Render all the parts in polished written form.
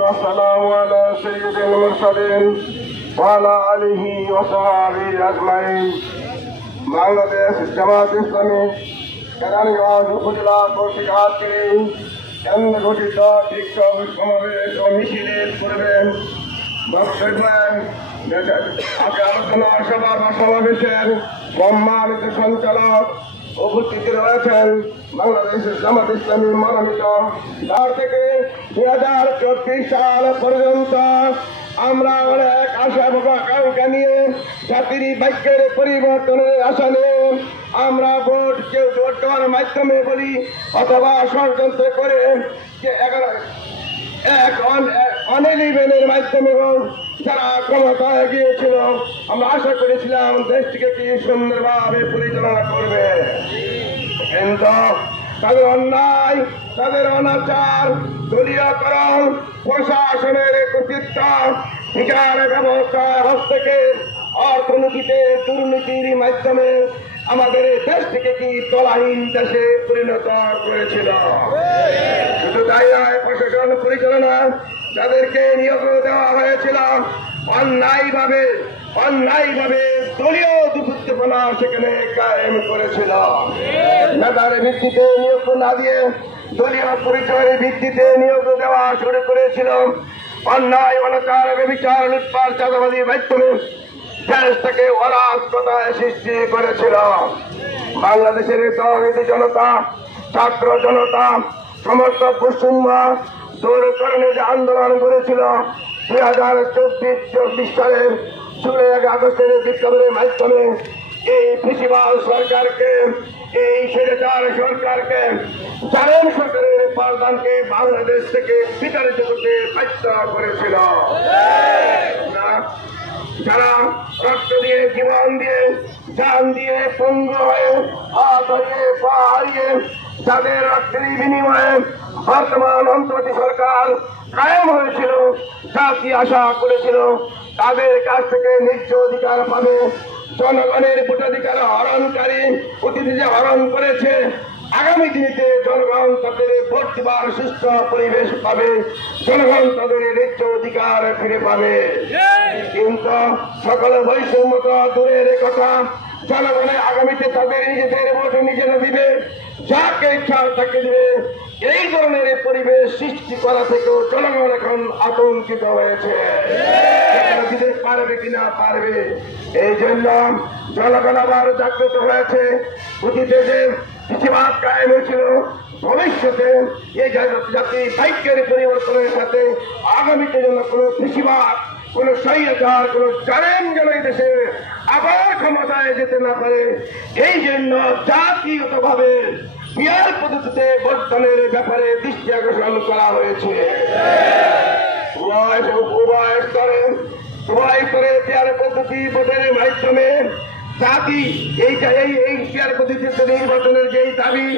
والسلام على سيد المرسلين وعلى آله وصحبه أجمعين। বাংলাদেশ জামাত ইসলামী কেরানীগঞ্জ উপজেলা কর্তৃক আজকে কেন্দ্র ঘোষিত বিক্ষোভ সমাবেশ ও মিছিলের করবেন আলোচনা সভা বা সমাবেশের সম্মানিত সঞ্চালক উপস্থিত রয়েছেন বাংলাদেশ জামাত ইসলামী মনোনীত তার থেকে 2024 সাল পর্যন্ত আমরা অনেক আশা আকাঙ্ক্ষা নিয়ে জাতির ভাগ্যের পরিবর্তনের আশা নিয়ে আমরা কেউ ভোট দেওয়ার মাধ্যমে বলি অথবা ষড়যন্ত্র করে যে অনিলিভেনের মাধ্যমে হোক যারা ক্ষমতায় গিয়েছিল আমরা আশা করেছিলাম দেশটিকে কি সুন্দরভাবে পরিচালনা করবে, কিন্তু তাদের অন্যায়, তাদের অনাচার, দলীয়করণ, প্রশাসনের কর্তৃত্ব, বিচার ব্যবস্থায় হস্তক্ষেপ, অর্থনীতিতে দুর্নীতির মাধ্যমে আমাদের দেশটিকে কি তলাহীন দেশে পরিণত করেছিল। শুধু তাই নয়, প্রশাসন পরিচালনা যাদেরকে নিয়োগ দেওয়া হয়েছিল অন্যায়ভাবে দলীয় দুর্বৃত্তপনা সেখানে কায়েম করেছিল। মেধার ভিত্তিতে নিয়োগ না দিয়ে দলীয় পরিচয়ের ভিত্তিতে নিয়োগ দেওয়া শুরু করেছিল। অন্যায়, অনাচার, ব্যভিচার, লুটপাট, চাঁদাবাজির মাধ্যমে দেশটাকে অরাজকতায় সৃষ্টি করেছিল। বাংলাদেশের তৌহিদি জনতা, ছাত্র জনতা সমস্ত বৈষম্য দূরীকরণে যে আন্দোলন করেছিল 2024 সালের 16 আগস্টের বিপ্লবের মাধ্যমে এই ফেসিবাদ সরকারকে, এই স্বৈরাচার সরকারকে, জালেম সরকারের প্রধানকে বাংলাদেশ থেকে বিতাড়িত করতে বাধ্য করেছিল। যারা রক্ত দিয়ে, জীবন দিয়ে, জান দিয়ে, পঙ্গু হয়ে, হাত হারিয়ে, পা হারিয়ে, যাদের রক্তের বিনিময়ে বর্তমান অন্তর্বর্তী সরকার কায়েম হয়েছিল, জাতি আশা করেছিল তাদের কাছ থেকে ন্যায্য অধিকার পাবে। জনগণের ভোটাধিকার হরণকারী অতীতে যে হরণ করেছে, আগামী দিনেতে জনগণ তাদের ভোট দেবার সুস্থ পরিবেশ পাবে, জনগণ তাদের ন্যায্য অধিকার ফিরে পাবে। কিন্তু সকল বৈষম্য তো দূরের কথা, জনগণের আগামীতে তাদের নিজেদের ভোট নিজেরা দিবে, যাকে ইচ্ছা তাকে দিবে। এই ধরনের পরিবেশ সৃষ্টি করা থেকেও জনগণ এখন আতঙ্কিত হয়েছে, দিতে পারবে কিনা পারবে। এই জন্য জনগণ আবার জাগ্রত হয়েছে। অতীতে যে ফেসিবাদ কায়েম হয়েছিল, ভবিষ্যতে এই জাতি ভাগ্যের পরিবর্তনের সাথে আগামীতে যেন কোনো ফেসিবাদ, কোন স্বৈরাচার, কোন জালেম যেন এই দেশে আবার ক্ষমতায় যেতে না পারে, এই জন্য জাতীয়ভাবে পিয়ার পদ্ধতিতে ভোটদানের ব্যাপারে দৃষ্টি আকর্ষণ করা হয়েছে। উভয় স্তরে পিয়ার পদ্ধতি ভোটের মাধ্যমে জাতি এই পিয়ার পদ্ধতিতে নির্বাচনের যেই দাবি,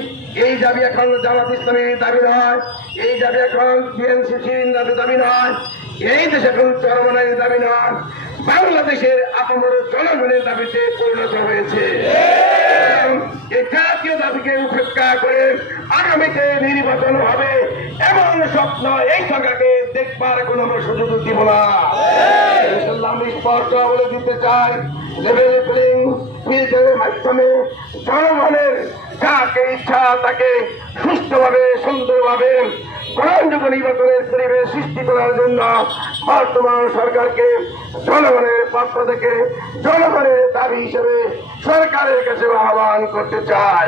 এই দাবি এখন জামাত ইসলামীর দাবি নয়, এই দাবি এখন বিএনসিসির দাবি নয়, এই দেশে এখন চরমনাইয়ের দাবি নয়, বাংলাদেশের আপামর জনগণের দাবিতে পরিণত হয়েছে। এই জাতীয় দাবিকে উপেক্ষা করে আগামীতে নির্বাচন হবে এমন স্বপ্ন এই সরকারকে দেখবার কোনো সুযোগ দিব না। আমি স্পষ্ট বলে দিতে চাই, লেভেল প্লেইং ফিল্ডের মাধ্যমে জনগণের যাকে ইচ্ছা তাকে সুস্থভাবে, সুন্দরভাবে গ্রহণযোগ্য নির্বাচনের পরিবেশ সৃষ্টি করার জন্য বর্তমান সরকারকে জনগণের পক্ষ থেকে জনগণের দাবি হিসেবে সরকারের কাছে আহ্বান করতে চাই।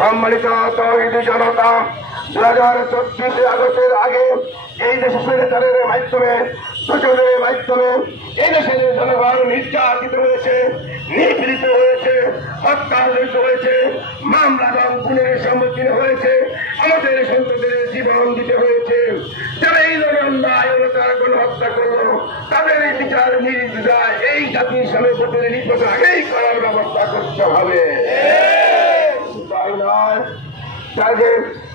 সম্মানিত তৌহিদি জনতা, 2024 আগস্টের আগে এই দেশে স্বৈরাচারের মাধ্যমে, শোষণের মাধ্যমে এই দেশের জনগণ নির্যাতিত হয়েছে, নিপীড়িত হয়েছে, হত্যাযজ্ঞ হয়েছে, মামলা এবং খুনের সম্মুখীন হয়েছে, আমাদের সন্তানদের জীবন দিতে হয়েছে। যারা এই ধরনের অন্যায়, অনাচার, গণহত্যা করল তাদের বিচার নির্বিচার এই জাতির সামনে ভোটের নির্বাচন আগেই করার ব্যবস্থা করতে হবে। তাই নয়,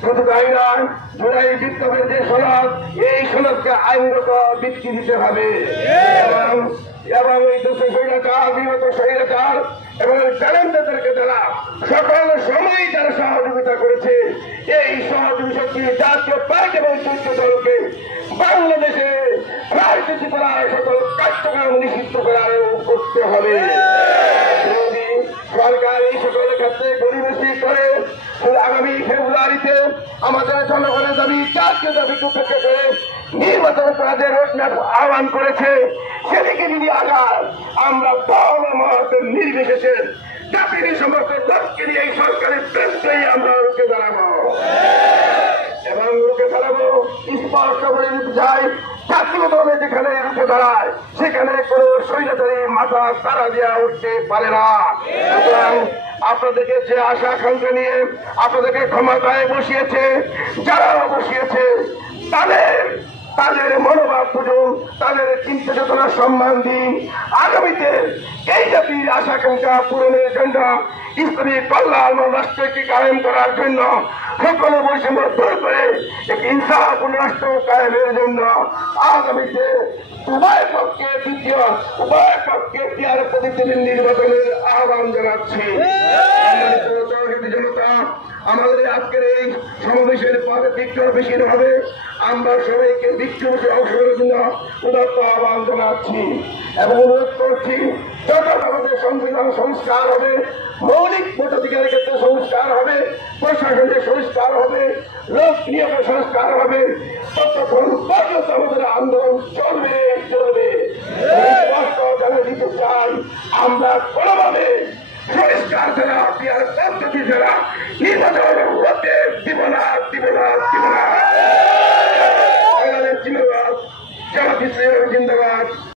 শুধু তাই নয়, জুলাই বিপ্লবের যে সনদ, এই সনদকে আইনগত ভিত্তি দিতে হবে এবং এই দেশে স্বৈরাচার, বিগত স্বৈরাচার এবং জালেমদেরকে যারা সকল সময় যারা সহযোগিতা করেছে, এই সহযোগী শক্তি জাতীয় পার্টি এবং চৈত্র দলকে বাংলাদেশে রাজনীতি করার সকল কার্যক্রম নিষিদ্ধ করার করতে হবে। সরকার এই সকল ক্ষেত্রে গরিবেশি করে আগামী ফেব্রুয়ারিতে আমাদের জনগণের দাবি জাতীয় দাবিকে উপেক্ষা করে নির্বাচন করার যে রোডম্যাপ আহ্বান করেছে সেদিকে যদি আগার আমরা দল মত নির্বিশেষে জাতির সমস্ত লোককে নিয়ে এই সরকারের বিরুদ্ধেই আমরা রুখে দাঁড়াবো এবং রুখে দাঁড়াবো স্পষ্ট করে দিতে চাই। জাতীয়ভাবে যেখানে রুখে দাঁড়ায় সেখানে কোনো স্বৈরাচারী মাথা তারা দেওয়া উঠতে পারে না। সুতরাং আপনাদেরকে যে আশা আকাঙ্ক্ষা নিয়ে আপনাদেরকে ক্ষমতায় বসিয়েছে, যারা বসিয়েছে তাদের মনোভাব বুঝুন, তাদের চিন্তা চেতনার সম্মান দিন। আগামীতে এই জাতির আশা আকাঙ্ক্ষা পূরণের জন্য ইসলামী কল্যাণ রাষ্ট্রকে কায়েম করার জন্য সকল বৈষম্য দূর করে একটি ইনসাফপূর্ণ রাষ্ট্র কায়েমের জন্য আগামীতে উভয় পক্ষে প্রতিদিন নির্বাচনের আহ্বান জানাচ্ছি। জনতা, আমাদের আজকের এই সমাবেশের পরে বিক্ষোভ বেশি হবে, আমরা সবাইকে বিক্ষোভে অংশগ্রহণের জন্য উদাত্ত আহ্বান জানাচ্ছি এবং অনুরোধ করছি যত আমাদের সংবিধান সংস্কার হবে, মৌলিক ভোটাধিকারের ক্ষেত্রে সংস্কার হবে, প্রশাসনের সংস্কার হবে, লোক নিয়োগের সংস্কার হবে, ততক্ষণ পর্যন্ত আমাদের আন্দোলন চলবে। স্পষ্ট জানিয়ে দিতে চাই, আমরা কোনোভাবে সংস্কার ছাড়া পদ্ধতি ছাড়া নির্বাচন হতে দিব না।